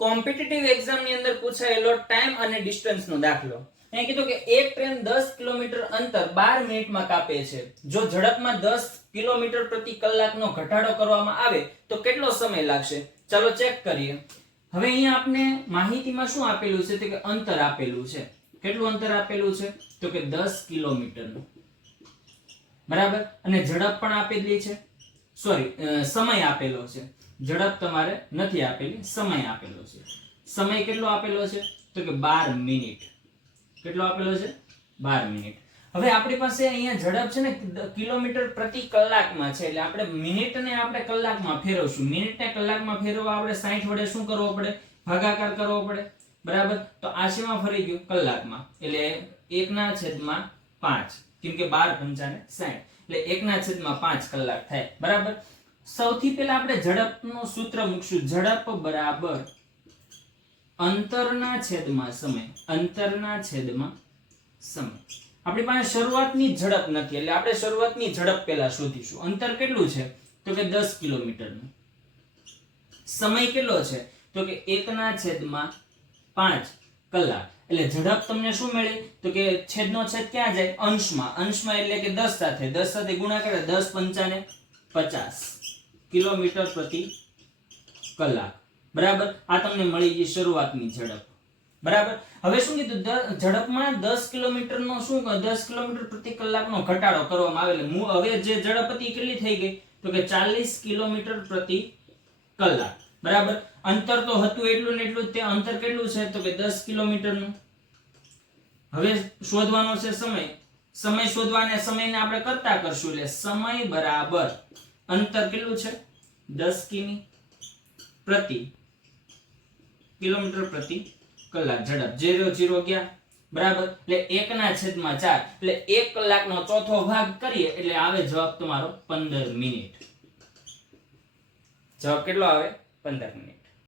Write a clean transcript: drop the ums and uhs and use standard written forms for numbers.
Competitive exam ની અંદર પૂછાયેલો time અને ડિસ્ટન્સ નો દાખલો. અહીં કીધું કે એક ટ્રેન 10 કિલોમીટર અંતર 12 મિનિટમાં કાપે છે. જો ઝડપમાં 10 કિલોમીટર પ્રતિ કલાકનો ઘટાડો કરવામાં આવે તો કેટલો સમય લાગશે? ચાલો ચેક કરીએ. હવે અહીંયા આપને માહિતીમાં શું આપેલું છે? તો કે અંતર આપેલું છે. કેટલું અંતર આપેલું છે? તો કે 10 કિલોમીટરનું. બરાબર, અને ઝડપ પણ આપેલી છે. સમય આપેલો છે. ઝડપ તમારે નથી આપેલી, સમય આપેલો છે. સમય કેટલો આપેલો છે? તો કે 12 મિનિટ. કેટલો આપેલો છે? 12 મિનિટ. હવે આપણી પાસે અહીંયા ઝડપ છે ને કિલોમીટર પ્રતિ કલાકમાં છે, એટલે આપણે મિનિટને આપણે કલાકમાં ફેરવશું. મિનિટને કલાકમાં ફેરવવા આપણે 60 વડે શું કરવો પડે? ભાગાકાર કરવો પડે. બરાબર, તો આ શેમાં ફરી ગયું? કલાકમાં. એટલે 1/5, કેમ કે 12 × 5 = 60, એટલે 1/5 કલાક થાય. બરાબર, સૌથી પહેલા આપણે ઝડપનું સૂત્ર મૂકશું. ઝડપ બરાબર અંતરના છેદમાં સમય. અંતરના છેદમાં સમય. આપણી પાસે શરૂઆતની ઝડપ નથી, એટલે આપણે શરૂઆતની ઝડપ પહેલા શોધીશું. અંતર કેટલું છે? તો કે 10 કિલોમીટરનું. સમય કેટલો છે? તો કે 1/5 કલાક. એટલે ઝડપ તમને શું મળી? તો કે છેદનો છેદ ક્યાં જાય? અંશમાં. અંશમાં એટલે કે 10 સાથે. 10 સાથે ગુણાકાર, 10 × 5 = 50 કિલોમીટર પ્રતિ કલાક. બરાબર, આ તમને મળી ગઈ શરૂઆતની ઝડપ. બરાબર, હવે શું કીધું? ઝડપમાં 10 કિલોમીટરનો શું 10 કિલોમીટર પ્રતિ કલાકનો ઘટાડો કરવામાં આવે. હવે જે ઝડપ હતી કેટલી થઈ ગઈ? તો કે 40 કિલોમીટર પ્રતિ કલાક. બરાબર, અંતર તો હતું એટલું ને એટલું જ. તે અંતર કેટલું છે? તો કે 10 કિલોમીટરનું. હવે શોધવાનો છે સમય. સમય શોધવાને સમયને આપણે કરતા કરશું, એટલે સમય બરાબર અંતર કેટલું છે? 10 કિમી પ્રતિ કિલોમીટર પ્રતિ કલાક. ઝડપ 0 0 ગયા. બરાબર, એટલે 1/4, એટલે 1 કલાકનો ચોથો ભાગ કરીએ એટલે આવે જવાબ તમારો 15 મિનિટ. જવાબ કેટલો આવે? 15 મિનિટ.